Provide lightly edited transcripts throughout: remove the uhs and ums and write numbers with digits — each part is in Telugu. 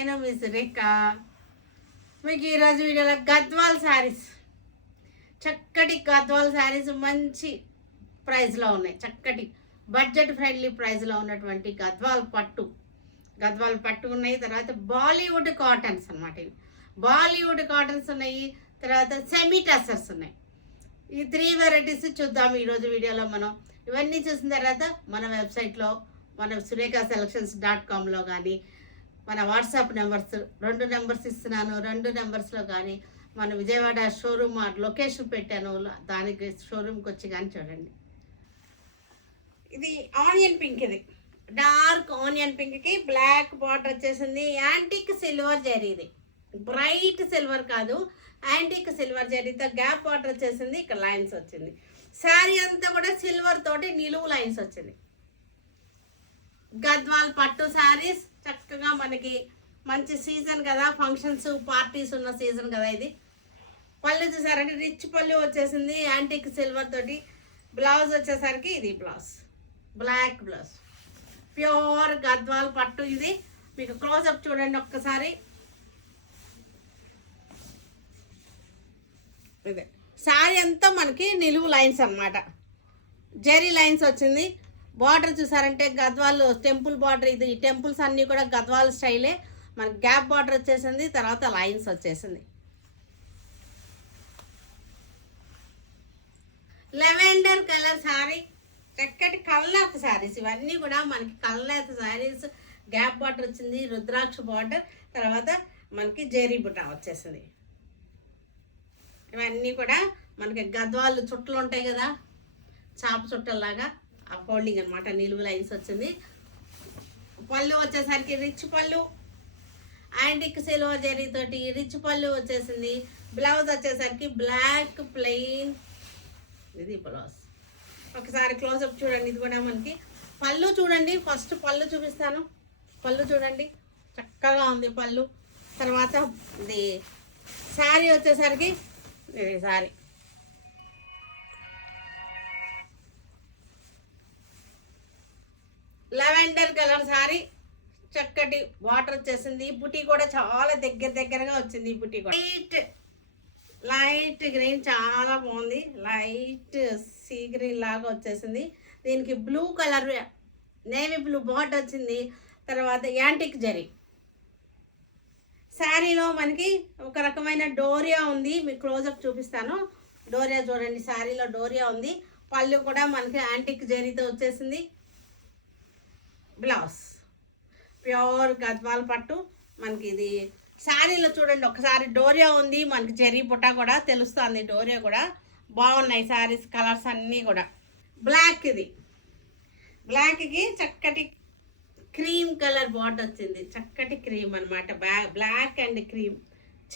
నేను మీ సురేఖ. మీకు ఈరోజు వీడియోలో గద్వాల్ శారీస్, చక్కటి గద్వాల్ శారీస్ మంచి ప్రైస్లో ఉన్నాయి. చక్కటి బడ్జెట్ ఫ్రెండ్లీ ప్రైస్లో ఉన్నటువంటి గద్వాల్ పట్టు ఉన్నాయి. తర్వాత బాలీవుడ్ కాటన్స్ అన్నమాట. ఇవి బాలీవుడ్ కాటన్స్ ఉన్నాయి. తర్వాత సెమీ టసర్స్ ఉన్నాయి. ఈ 3 వెరైటీస్ చూద్దాం ఈరోజు వీడియోలో. మనం ఇవన్నీ చూసిన తర్వాత మన వెబ్సైట్లో, మన surekhaselections.comలో కానీ, మన వాట్సాప్ నెంబర్స్ 2 నెంబర్స్ ఇస్తున్నాను. 2 నెంబర్స్లో కానీ మన విజయవాడ షోరూమ్ లొకేషన్ పెట్టాను, దానికి షోరూమ్కి వచ్చి కానీ చూడండి. ఇది ఆనియన్ పింక్, ఇది డార్క్ ఆనియన్ పింక్కి బ్లాక్ బార్డర్ వచ్చేసింది. యాంటిక్ సిల్వర్ జరీ, ఇది బ్రైట్ సిల్వర్ కాదు, యాంటిక్ సిల్వర్ జరీతో గ్యాప్ బార్డర్ వచ్చేసింది. ఇక్కడ లైన్స్ వచ్చింది. శారీ అంతా కూడా సిల్వర్ తోటి నిలువు లైన్స్ వచ్చింది. గద్వాల్ పట్టు శారీస్ చక్కగా మనకి మంచి సీజన్ కదా, ఫంక్షన్స్ పార్టీస్ ఉన్న సీజన్ కదా. ఇది పళ్ళు చూసారంటే రిచ్ పళ్ళు వచ్చేసింది యాంటిక్ సిల్వర్ తోటి. బ్లౌజ్ వచ్చేసరికి ఇది blouse, black blouse, pure Gadwal పట్టు. ఇది మీకు క్లోజప్ చూడండి ఒక్కసారి. ఇదే శారీ అంతా మనకి నిలువు లైన్స్ అన్నమాట, జెరీ లైన్స్ వచ్చింది. బార్డర్ చూసారంటే గద్వాల్ టెంపుల్ బార్డర్. ఇది టెంపుల్స్ అన్నీ కూడా గద్వాల్ స్టైలే. మనకి గ్యాప్ బార్డర్ వచ్చేసింది, తర్వాత లైన్స్ వచ్చేసింది. లెవెండర్ కలర్ శారీ, చక్కటి కల్లాత్ శారీస్ ఇవన్నీ కూడా మనకి కల్లాత్ శారీస్. గ్యాప్ బార్డర్ వచ్చింది, రుద్రాక్ష బార్డర్, తర్వాత మనకి జెరీ బుట్ట వచ్చేసింది. ఇవన్నీ కూడా మనకి గద్వాళ్ళు చుట్టలు ఉంటాయి కదా, చాప చుట్టల్లాగా ఆ ఫోల్డింగ్ అనమాట, నిలువు లైన్స్ వచ్చింది. పళ్ళు వచ్చేసరికి రిచ్ పళ్ళు, యాంటిక్ సిల్వర్ జరీ తోటి రిచ్ పళ్ళు వచ్చేసింది. బ్లౌజ్ వచ్చేసరికి బ్లాక్ ప్లెయిన్, ఇది బ్లౌజ్. ఒకసారి క్లోజప్ చూడండి. ఇది కూడా మనకి పళ్ళు చూడండి. ఫస్ట్ పళ్ళు చూపిస్తాను. పళ్ళు చూడండి, చక్కగా ఉంది పళ్ళు. తర్వాత ఇది శారీ వచ్చేసరికి ఇది శారీ లెవెండర్ కలర్ శారీ, చక్కటి వాటర్ వచ్చేసింది. బుటీ కూడా చాలా దగ్గరగా వచ్చింది. ఈ బుటీ కూడా లైట్ గ్రీన్, చాలా బాగుంది. లైట్ సీ గ్రీన్ లాగా వచ్చేసింది. దీనికి blue colour, navy blue border వచ్చింది. తర్వాత యాంటిక్ జరీ. శారీలో మనకి ఒక రకమైన డోరియా ఉంది. మీకు క్లోజప్ చూపిస్తాను. డోరియా చూడండి, శారీలో డోరియా ఉంది. పళ్ళు కూడా మనకి యాంటిక్ జరీతో వచ్చేసింది. బ్లౌజ్ ప్యూర్ గద్వాల్ పట్టు. మనకి ఇది శారీలో చూడండి ఒకసారి డోరియా ఉంది, మనకి జరీ బుట్ట కూడా తెలుస్తుంది. డోరియా కూడా బాగున్నాయి శారీస్ కలర్స్ అన్నీ కూడా. బ్లాక్, ఇది బ్లాక్కి చక్కటి క్రీమ్ కలర్ బార్డర్ వచ్చింది. చక్కటి క్రీమ్ అనమాట, బ్లాక్ అండ్ క్రీమ్,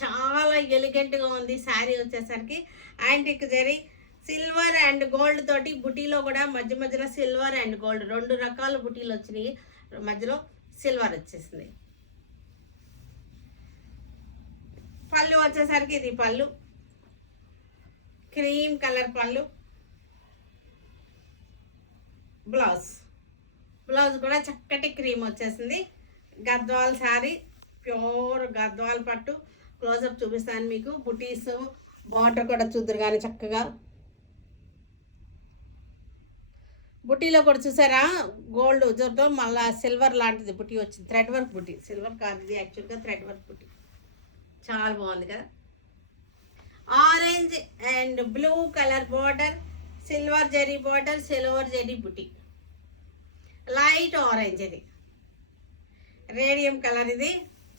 చాలా ఎలిగెంట్గా ఉంది. శారీ వచ్చేసరికి antique zari, silver and gold తోటి బుటీలో కూడా మధ్యలో సిల్వర్ అండ్ గోల్డ్ 2 రకాల బుటీలు వచ్చినాయి. మధ్యలో సిల్వర్ వచ్చేసింది. పళ్ళు వచ్చేసరికి ఇది పళ్ళు, క్రీమ్ కలర్ పళ్ళు. బ్లౌజ్ కూడా చక్కటి క్రీమ్ వచ్చేసింది. గద్వాల్ శారీ, ప్యూర్ గద్వాల్ పట్టు. క్లోజప్ చూపిస్తాను మీకు. బుటీస్ బార్డర్ కూడా చూద్దరు కానీ చక్కగా. బుటీలో కూడా చూసారా గోల్డ్ జొతో మళ్ళీ సిల్వర్ లాంటిది బుటీ వచ్చింది. థ్రెడ్ వర్క్ బుటీ, సిల్వర్ కాదు ఇది యాక్చువల్గా థ్రెడ్ వర్క్ బుటీ. చాలా బాగుంది కదా. Orange and blue colour border, silver zari border, silver zari buti. Light orange, ఇది రేడియం కలర్. ఇది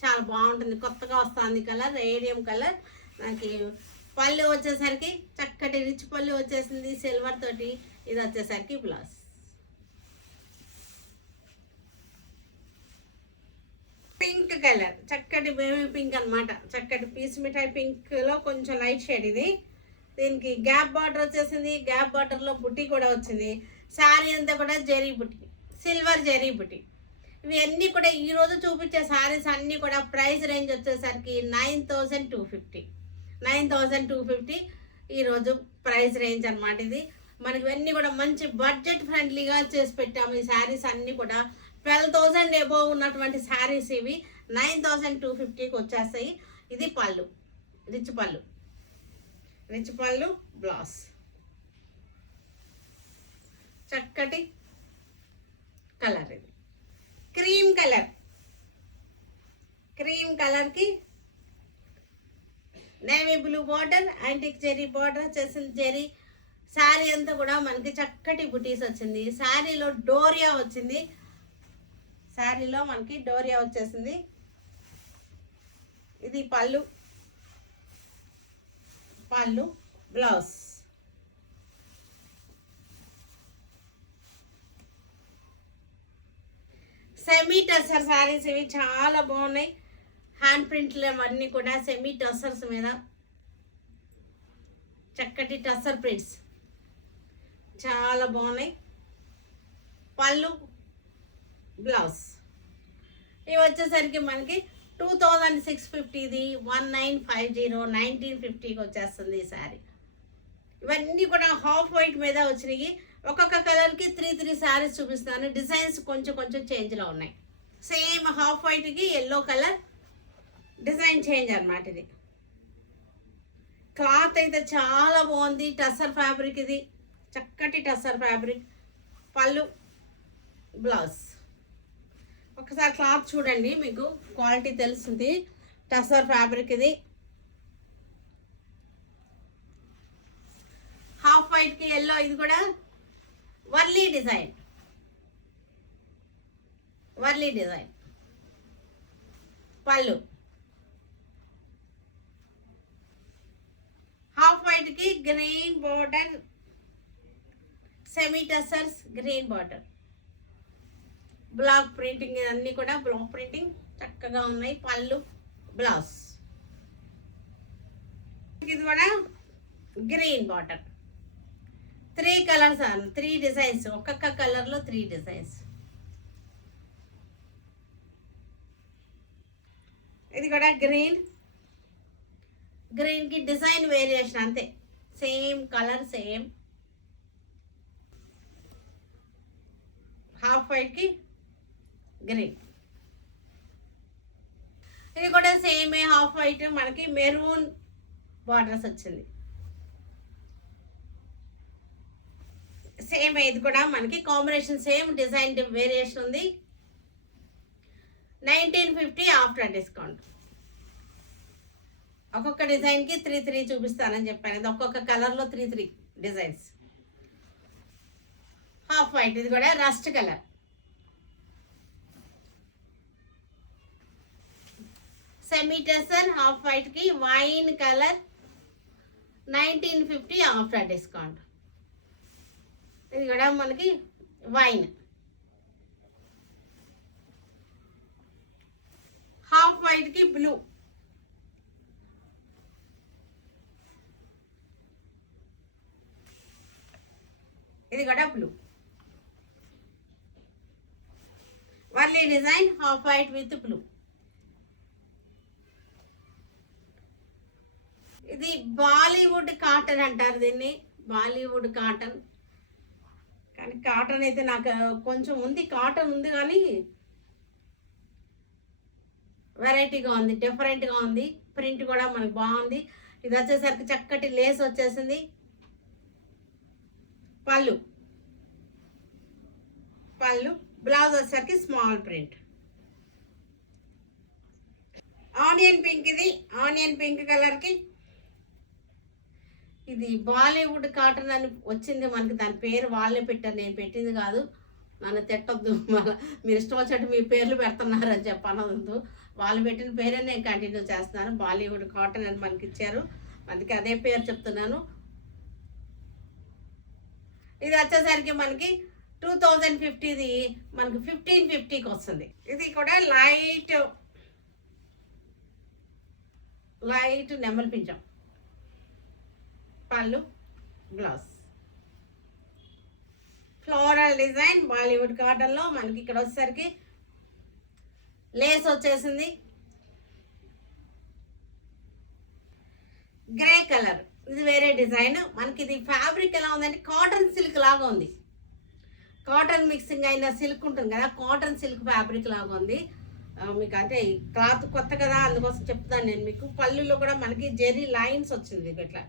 చాలా బాగుంటుంది, కొత్తగా వస్తుంది కలర్, రేడియం కలర్. నాకు పళ్ళు వచ్చేసరికి చక్కటి రిచ్ పళ్ళు వచ్చేసింది సిల్వర్ తోటి. ఇది వచ్చేసరికి బ్లౌజ్. పింక్ కలర్, చక్కటి బేబీ పింక్ అనమాట, చక్కటి పీస్ మిఠాయి పింక్లో కొంచెం లైట్ షేడ్. ఇది దీనికి గ్యాప్ బార్డర్ వచ్చేసింది. గ్యాప్ బార్డర్లో బుట్టి కూడా వచ్చింది. శారీ అంతా కూడా జరీ బుట్టి, సిల్వర్ జరీ బుట్టి. ఇవి అన్నీ కూడా ఈరోజు చూపించే శారీస్ అన్నీ కూడా ప్రైస్ రేంజ్ వచ్చేసరికి 9,250 ఈరోజు ప్రైస్ రేంజ్ అనమాట. ఇది మనకి ఇవన్నీ కూడా మంచి బడ్జెట్ ఫ్రెండ్లీగా చేసి పెట్టాము. ఈ శారీస్ అన్నీ కూడా 12,000 అబోవ్ ఉన్నటువంటి శారీస్ ఇవి 9,250కి వచ్చేస్తాయి. ఇది పళ్ళు, రిచ్ పళ్ళు, రిచ్ పళ్ళు, బ్లౌజ్ చక్కటి కలర్. ఇది క్రీమ్ కలర్, క్రీమ్ కలర్కి navy blue border, antique zari border వచ్చేసింది. జెరీ శారీ అంతా కూడా మనకి చక్కటి బుటీస్ వచ్చింది. శారీలో డోరియా వచ్చింది, శారీలో మనకి డోరియా వచ్చేసింది. ఇది పళ్ళు, పళ్ళు, బ్లౌజ్. సెమీ టసర్ శారీస్ ఇవి చాలా బాగున్నాయి. హ్యాండ్ ప్రింట్లు అవన్నీ కూడా సెమీ టసర్స్ మీద చక్కటి టసర్ ప్రింట్స్ చాలా బాగున్నాయి. పళ్ళు, బ్లౌజ్. ఇవి వచ్చేసరికి మనకి 2,650, 1950, 1950కి వచ్చేస్తుంది ఈ శారీ. ఇవన్నీ కూడా హాఫ్ వైట్ మీద వచ్చినాయి. ఒక్కొక్క కలర్కి 3 శారీస్ చూపిస్తాను. డిజైన్స్ కొంచెం కొంచెం చేంజ్లో ఉన్నాయి. సేమ్ హాఫ్ వైట్కి ఎల్లో కలర్ డిజైన్ చేంజ్ అనమాట. ఇది క్లాత్ అయితే చాలా బాగుంది. టసర్ ఫ్యాబ్రిక్, ఇది చక్కటి టసర్ ఫ్యాబ్రిక్. పళ్ళు, బ్లౌజ్. ఒకసారి క్లాత్ చూడండి, మీకు క్వాలిటీ తెలుస్తుంది. టసర్ ఫ్యాబ్రిక్ ఇది. హాఫ్ వైట్కి ఎల్లో, ఇది కూడా వర్లీ డిజైన్, వర్లీ డిజైన్. పళ్ళు, హాఫ్ వైట్కి green border, semi tussars green border, block printing. అన్నీ కూడా బ్లాక్ ప్రింటింగ్ చక్కగా ఉన్నాయి. పళ్ళు, బ్లౌజ్. ఇది కూడా గ్రీన్ బార్డర్. 3 colours, 3 designs. ఒక్కొక్క కలర్లో 3 డిజైన్స్. ఇది కూడా గ్రీన్, గ్రీన్కి డిజైన్ వేరియేషన్ అంతే. Same colour, same. హాఫ్ వైట్కి గ్రీన్. ఇది కూడా సేమే హాఫ్ వైట్, మనకి మెరూన్ బార్డర్స్ వచ్చింది. సేమ్ ఇది కూడా మనకి కాంబినేషన్, సేమ్ డిజైన్ వేరియేషన్ ఉంది. 1950 ఆఫ్టర్ డిస్కౌంట్. ఒక్కొక్క డిజైన్కి 3 చూపిస్తానని చెప్పాను. ఇది ఒక్కొక్క కలర్లో 3 డిజైన్స్. హాఫ్ వైట్, ఇది కూడా rust colour. Semi tussar half వైట్కి వైన్ కలర్, 1950 ఆఫ్టర్ డిస్కౌంట్. ఇది కూడా మనకి వైన్. హాఫ్ వైట్కి బ్లూ. ఇది కూడా blue. Warli design, half white with blue. ఇది బాలీవుడ్ కాటన్ అంటారు దీన్ని, బాలీవుడ్ కాటన్. కానీ కాటన్ అయితే నాకు కొంచెం ఉంది, కాటన్ ఉంది కానీ వెరైటీగా ఉంది, డిఫరెంట్గా ఉంది. ప్రింట్ కూడా మనకు బాగుంది. ఇది వచ్చేసరికి చక్కటి లేస్ వచ్చేసింది. పళ్ళు, పళ్ళు, బ్లౌజ్ వచ్చేసరికి స్మాల్ ప్రింట్. ఆనియన్ పింక్, ఇది ఆనియన్ పింక్ కలర్కి. ఇది బాలీవుడ్ కాటన్ అని వచ్చింది మనకి, దాని పేరు వాళ్ళే పెట్టారు, నేను పెట్టింది కాదు. నన్ను తిట్టొద్దు, మళ్ళీ మీరు ఇష్టం వచ్చినట్టు మీ పేర్లు పెడుతున్నారని చెప్పనవద్దు. వాళ్ళు పెట్టిన పేరే నేను కంటిన్యూ చేస్తున్నాను. బాలీవుడ్ కాటన్ అని మనకి ఇచ్చారు, అందుకే అదే పేరు చెప్తున్నాను. ఇది వచ్చేసరికి మనకి 2050, మనకి 1550కి వస్తుంది. ఇది కూడా లైట్ నెమలి పింఛం. పళ్ళు, బ్లౌజ్. ఫ్లోరల్ డిజైన్ బాలీవుడ్ కాటన్లో మనకి ఇక్కడ వచ్చేసరికి లేస్ వచ్చేసింది. గ్రే కలర్, ఇది వేరే డిజైన్. మనకి ఇది ఫ్యాబ్రిక్ ఎలా ఉందంటే కాటన్ సిల్క్ లాగా ఉంది. కాటన్ మిక్సింగ్ అయిన సిల్క్ ఉంటుంది కదా, కాటన్ సిల్క్ ఫ్యాబ్రిక్ లాగా ఉంది. మీకు అంటే క్లాత్ కొత్త కదా అందుకోసం చెప్తాను నేను మీకు. పళ్ళులో కూడా మనకి జెరీ లైన్స్ వచ్చింది ఇట్లా,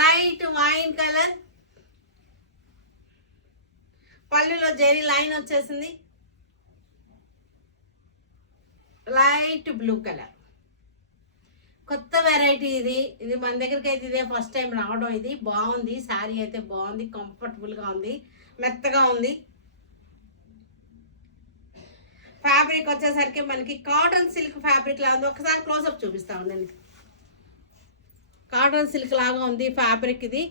లైట్ వైన్ కలర్ పళ్ళులో జెరీ లైన్ వచ్చేసింది. లైట్ బ్లూ కలర్, కొత్త వెరైటీ ఇది మన దగ్గరికి అయితే ఇదే ఫస్ట్ టైం రావడం. ఇది బాగుంది, శారీ అయితే బాగుంది, కంఫర్టబుల్గా ఉంది, మెత్తగా ఉంది. ఫ్యాబ్రిక్ వచ్చేసరికి మనకి కాటన్ సిల్క్ ఫ్యాబ్రిక్ లాగా ఉంది. ఒకసారి క్లోజప్ చూపిస్తా ఉండండి. కాటన్ సిల్క్ లాగా ఉంది ఫ్యాబ్రిక్. ఇది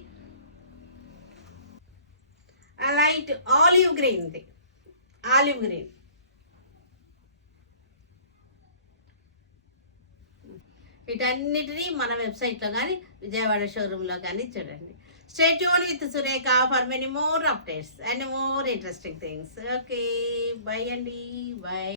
లైట్ ఆలివ్ గ్రీన్, ఇది ఆలివ్ గ్రీన్. వీటన్నిటినీ మన వెబ్సైట్లో కానీ విజయవాడ షోరూంలో కానీ చూడండి. Stay tune with Surekha for many more updates and more interesting things. Okay, by అండి, బై.